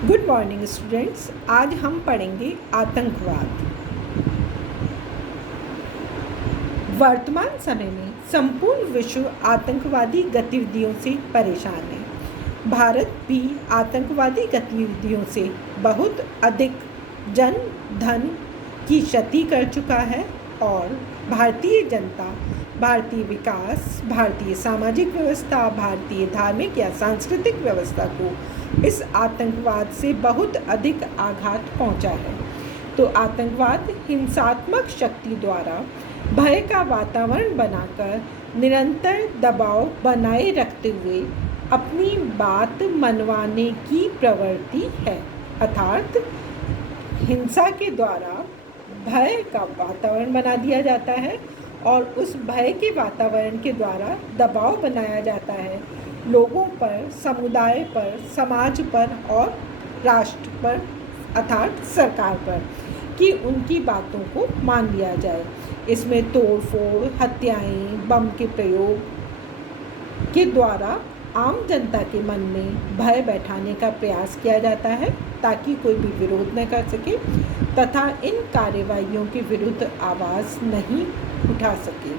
Good morning students. आज हम पढ़ेंगे आतंकवाद। वर्तमान समय में संपूर्ण विश्व आतंकवादी गतिविधियों से परेशान है। भारत भी आतंकवादी गतिविधियों से बहुत अधिक जन धन की क्षति कर चुका है और भारतीय जनता, भारतीय विकास, भारतीय सामाजिक व्यवस्था, भारतीय धार्मिक या सांस्कृतिक व्यवस्था को इस आतंकवाद से बहुत अधिक आघात पहुंचा है। तो आतंकवाद हिंसात्मक शक्ति द्वारा भय का वातावरण बनाकर निरंतर दबाव बनाए रखते हुए अपनी बात मनवाने की प्रवृत्ति है। अर्थात हिंसा के द्वारा भय का वातावरण बना दिया जाता है और उस भय के वातावरण के द्वारा दबाव बनाया जाता है लोगों पर, समुदाय पर, समाज पर और राष्ट्र पर अर्थात सरकार पर कि उनकी बातों को मान लिया जाए। इसमें तोड़फोड़, हत्याएं, बम के प्रयोग के द्वारा आम जनता के मन में भय बैठाने का प्रयास किया जाता है ताकि कोई भी विरोध न कर सके तथा इन कार्यवाहियों के विरुद्ध आवाज़ नहीं उठा सके।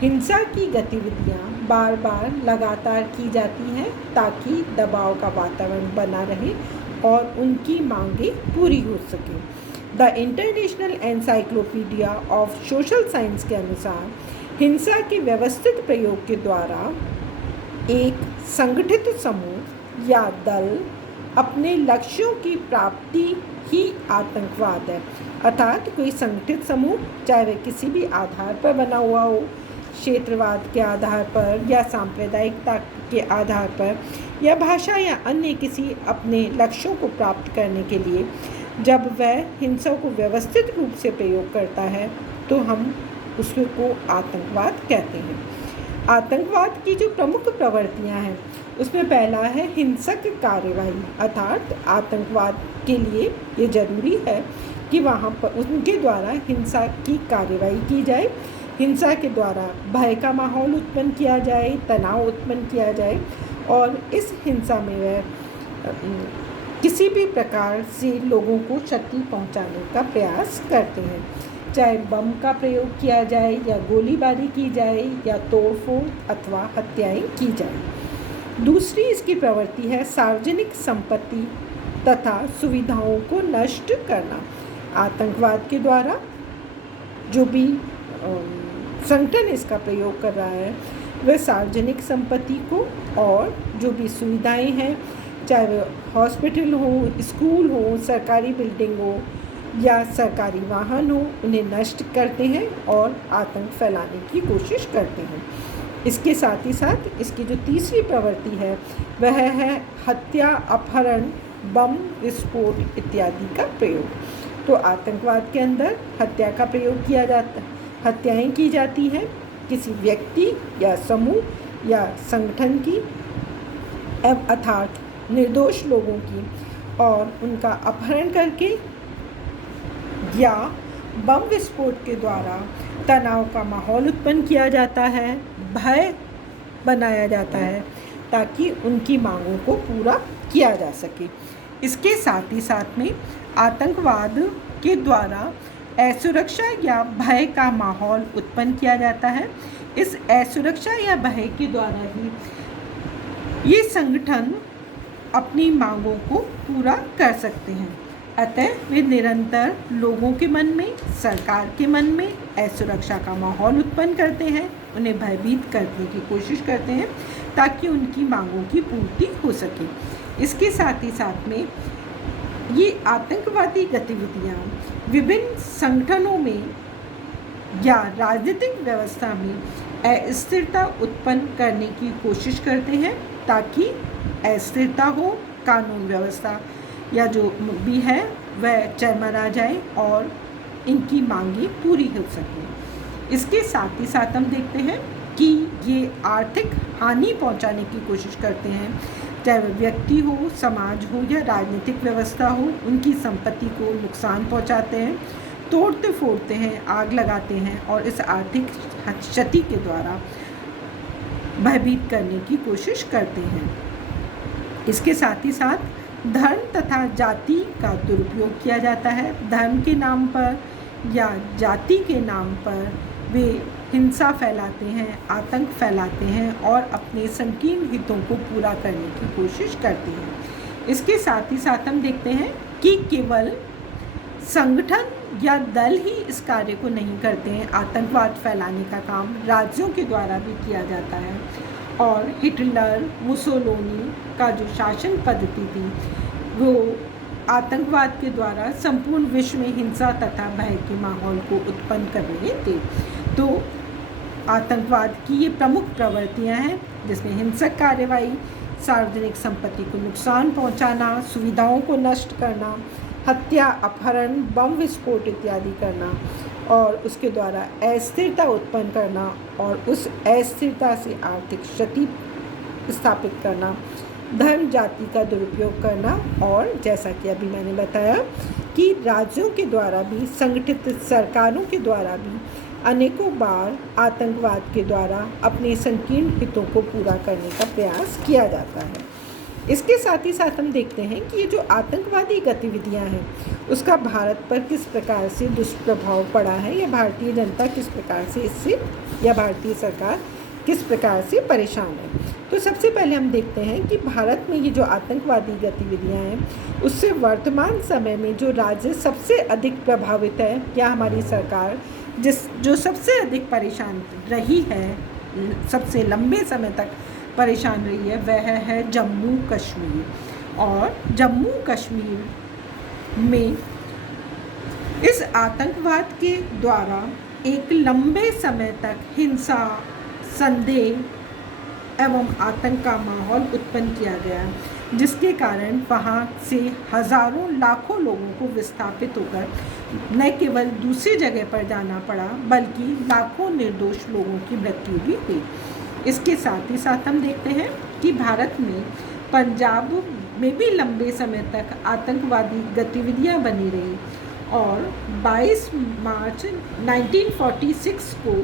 हिंसा की गतिविधियां बार बार लगातार की जाती हैं ताकि दबाव का वातावरण बना रहे और उनकी मांगें पूरी हो सके। The international encyclopedia of social science के अनुसार हिंसा के व्यवस्थित प्रयोग के द्वारा एक संगठित समूह या दल अपने लक्ष्यों की प्राप्ति ही आतंकवाद है। अर्थात कोई संगठित समूह, चाहे वह किसी भी आधार पर बना हुआ हो, क्षेत्रवाद के आधार पर या सांप्रदायिकता के आधार पर या भाषा या अन्य किसी अपने लक्ष्यों को प्राप्त करने के लिए जब वह हिंसा को व्यवस्थित रूप से प्रयोग करता है तो हम उसको आतंकवाद कहते हैं। आतंकवाद की जो प्रमुख प्रवृत्तियां हैं उसमें पहला है हिंसक कार्यवाही। अर्थात आतंकवाद के लिए ये जरूरी है कि वहाँ पर उनके द्वारा हिंसा की कार्यवाही की जाए, हिंसा के द्वारा भय का माहौल उत्पन्न किया जाए, तनाव उत्पन्न किया जाए और इस हिंसा में वह किसी भी प्रकार से लोगों को क्षति पहुंचाने का प्रयास करते हैं, चाहे बम का प्रयोग किया जाए या गोलीबारी की जाए या तोड़फोड़ अथवा हत्याएं की जाए। दूसरी इसकी प्रवृत्ति है सार्वजनिक संपत्ति तथा सुविधाओं को नष्ट करना। आतंकवाद के द्वारा जो भी संगठन इसका प्रयोग कर रहा है वह सार्वजनिक संपत्ति को और जो भी सुविधाएं हैं, चाहे वह हॉस्पिटल हो, स्कूल हो, सरकारी बिल्डिंग हो या सरकारी वाहन हो, उन्हें नष्ट करते हैं और आतंक फैलाने की कोशिश करते हैं। इसके साथ ही साथ इसकी जो तीसरी प्रवृत्ति है वह है हत्या, अपहरण, बम विस्फोट इत्यादि का प्रयोग। तो आतंकवाद के अंदर हत्या का प्रयोग किया जाता है, हत्याएं की जाती हैं किसी व्यक्ति या समूह या संगठन की अर्थात निर्दोष लोगों की और उनका अपहरण करके या बम विस्फोट के द्वारा तनाव का माहौल उत्पन्न किया जाता है, भय बनाया जाता है ताकि उनकी मांगों को पूरा किया जा सके। इसके साथ ही साथ में आतंकवाद के द्वारा असुरक्षा या भय का माहौल उत्पन्न किया जाता है। इस असुरक्षा या भय के द्वारा ही ये संगठन अपनी मांगों को पूरा कर सकते हैं। अतः वे निरंतर लोगों के मन में, सरकार के मन में असुरक्षा का माहौल उत्पन्न करते हैं, उन्हें भयभीत करने की कोशिश करते हैं ताकि उनकी मांगों की पूर्ति हो सके। इसके साथ ही साथ में ये आतंकवादी गतिविधियाँ विभिन्न संगठनों में या राजनीतिक व्यवस्था में अस्थिरता उत्पन्न करने की कोशिश करते हैं ताकि अस्थिरता हो, कानून व्यवस्था या जो भी है वह चरमरा जाए और इनकी मांगें पूरी हो सकें। इसके साथ ही साथ हम देखते हैं कि ये आर्थिक हानि पहुंचाने की कोशिश करते हैं, चाहे वह व्यक्ति हो, समाज हो या राजनीतिक व्यवस्था हो, उनकी संपत्ति को नुकसान पहुंचाते हैं, तोड़ते फोड़ते हैं, आग लगाते हैं और इस आर्थिक क्षति के द्वारा भयभीत करने की कोशिश करते हैं। इसके साथ ही साथ धर्म तथा जाति का दुरुपयोग किया जाता है। धर्म के नाम पर या जाति के नाम पर वे हिंसा फैलाते हैं, आतंक फैलाते हैं और अपने संकीर्ण हितों को पूरा करने की कोशिश करते हैं। इसके साथ ही साथ हम देखते हैं कि केवल संगठन या दल ही इस कार्य को नहीं करते हैं, आतंकवाद फैलाने का काम राज्यों के द्वारा भी किया जाता है। और हिटलर, मुसोलिनी का जो शासन पद्धति थी वो आतंकवाद के द्वारा संपूर्ण विश्व में हिंसा तथा भय के माहौल को उत्पन्न कर रहे थे। तो आतंकवाद की ये प्रमुख प्रवृत्तियां हैं, जिसमें हिंसक कार्रवाई, सार्वजनिक संपत्ति को नुकसान पहुंचाना, सुविधाओं को नष्ट करना, हत्या, अपहरण, बम विस्फोट इत्यादि करना और उसके द्वारा अस्थिरता उत्पन्न करना और उस अस्थिरता से आर्थिक क्षति स्थापित करना, धर्म जाति का दुरुपयोग करना और जैसा कि अभी मैंने बताया कि राज्यों के द्वारा भी, संगठित सरकारों के द्वारा भी अनेकों बार आतंकवाद के द्वारा अपने संकीर्ण हितों को पूरा करने का प्रयास किया जाता है। इसके साथ ही साथ हम देखते हैं कि ये जो आतंकवादी गतिविधियां हैं उसका भारत पर किस प्रकार से दुष्प्रभाव पड़ा है या भारतीय जनता किस प्रकार से इससे या भारतीय सरकार किस प्रकार से परेशान है। तो सबसे पहले हम देखते हैं कि भारत में ये जो आतंकवादी गतिविधियां हैं उससे वर्तमान समय में जो राज्य सबसे अधिक प्रभावित है या हमारी सरकार जो सबसे अधिक परेशान रही है, सबसे लंबे समय तक परेशान रही है, वह है जम्मू कश्मीर। और जम्मू कश्मीर में इस आतंकवाद के द्वारा एक लंबे समय तक हिंसा, संदेह एवं आतंक का माहौल उत्पन्न किया गया, जिसके कारण वहाँ से हज़ारों लाखों लोगों को विस्थापित होकर न केवल दूसरी जगह पर जाना पड़ा बल्कि लाखों निर्दोष लोगों की मृत्यु भी हुई। इसके साथ ही साथ हम देखते हैं कि भारत में पंजाब में भी लंबे समय तक आतंकवादी गतिविधियां बनी रही और 22 मार्च 1946 को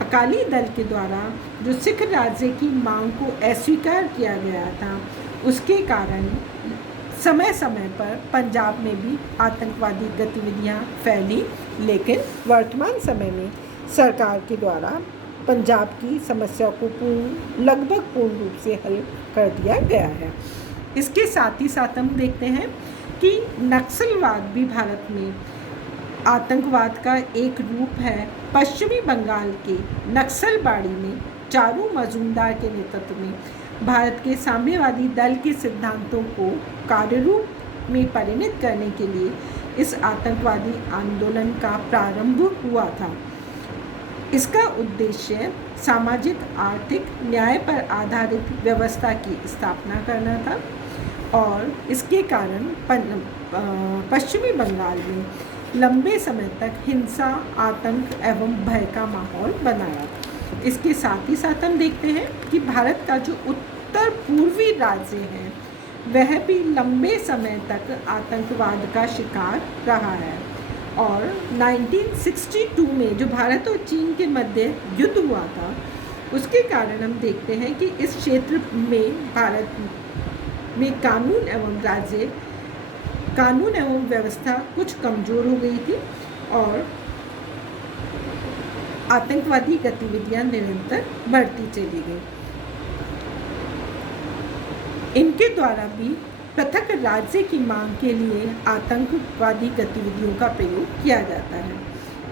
अकाली दल के द्वारा जो सिख राज्य की मांग को अस्वीकार किया गया था, उसके कारण समय समय पर पंजाब में भी आतंकवादी गतिविधियां फैली। लेकिन वर्तमान समय में सरकार के द्वारा पंजाब की समस्या को लगभग पूर्ण रूप से हल कर दिया गया है। इसके साथ ही साथ हम देखते हैं कि नक्सलवाद भी भारत में आतंकवाद का एक रूप है। पश्चिमी बंगाल के नक्सलबाड़ी में चारू मजूमदार के नेतृत्व में भारत के साम्यवादी दल के सिद्धांतों को कार्यरूप में परिणत करने के लिए इस आतंकवादी आंदोलन का प्रारंभ हुआ था। इसका उद्देश्य सामाजिक आर्थिक न्याय पर आधारित व्यवस्था की स्थापना करना था और इसके कारण पश्चिमी बंगाल में लंबे समय तक हिंसा, आतंक एवं भय का माहौल बना रहा। इसके साथ ही साथ हम देखते हैं कि भारत का जो उत्तर पूर्वी राज्य है वह भी लंबे समय तक आतंकवाद का शिकार रहा है और 1962 में जो भारत और चीन के मध्य युद्ध हुआ था उसके कारण हम देखते हैं कि इस क्षेत्र में भारत में कानून एवं व्यवस्था कुछ कमज़ोर हो गई थी और आतंकवादी गतिविधियां निरंतर बढ़ती चली गई। इनके द्वारा भी पृथक राज्य की मांग के लिए आतंकवादी गतिविधियों का प्रयोग किया जाता है।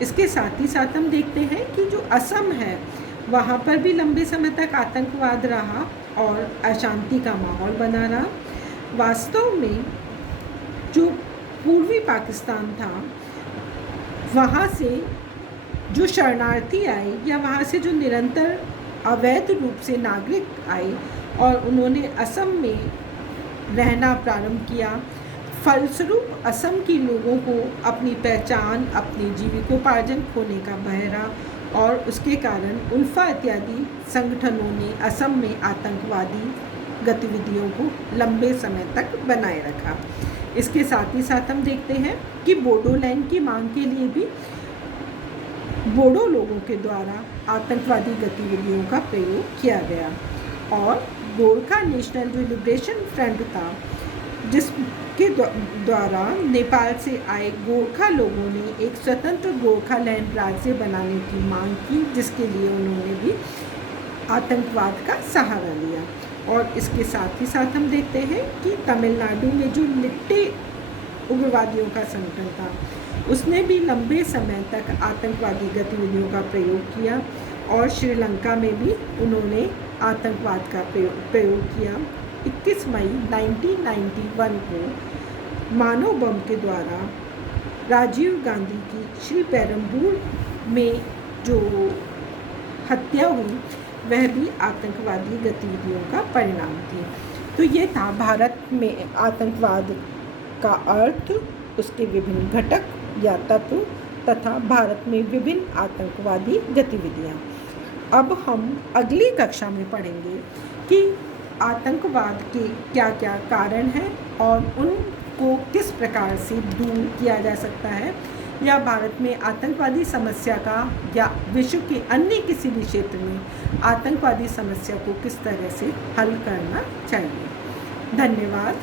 इसके साथ ही साथ हम देखते हैं कि जो असम है वहाँ पर भी लंबे समय तक आतंकवाद रहा और अशांति का माहौल बना रहा। वास्तव में जो पूर्वी पाकिस्तान था वहाँ से जो शरणार्थी आए या वहाँ से जो निरंतर अवैध रूप से नागरिक आए और उन्होंने असम में रहना प्रारंभ किया, फलस्वरूप असम के लोगों को अपनी पहचान, अपनी जीविकोपार्जन खोने का भय रहा और उसके कारण उल्फा इत्यादि संगठनों ने असम में आतंकवादी गतिविधियों को लंबे समय तक बनाए रखा। इसके साथ ही साथ हम देखते हैं कि बोडोलैंड की मांग के लिए भी बोडो लोगों के द्वारा आतंकवादी गतिविधियों का प्रयोग किया गया और गोरखा नेशनल जो लिबरेशन फ्रंट था जिसके द्वारा नेपाल से आए गोरखा लोगों ने एक स्वतंत्र गोरखालैंड राज्य बनाने की मांग की, जिसके लिए उन्होंने भी आतंकवाद का सहारा लिया। और इसके साथ ही साथ हम देखते हैं कि तमिलनाडु में जो लिट्टे उग्रवादियों का संगठन था, उसने भी लंबे समय तक आतंकवादी गतिविधियों का प्रयोग किया और श्रीलंका में भी उन्होंने आतंकवाद का प्रयोग किया। 21 मई 1991 को मानव बम के द्वारा राजीव गांधी की श्री पेरम्बूर में जो हत्या हुई, वह भी आतंकवादी गतिविधियों का परिणाम थी। तो ये था भारत में आतंकवाद का अर्थ, उसके विभिन्न घटक या तत्व तथा भारत में विभिन्न आतंकवादी गतिविधियाँ। अब हम अगली कक्षा में पढ़ेंगे कि आतंकवाद के क्या क्या कारण हैं और उनको किस प्रकार से दूर किया जा सकता है, या भारत में आतंकवादी समस्या का या विश्व के अन्य किसी भी क्षेत्र में आतंकवादी समस्या को किस तरह से हल करना चाहिए। धन्यवाद।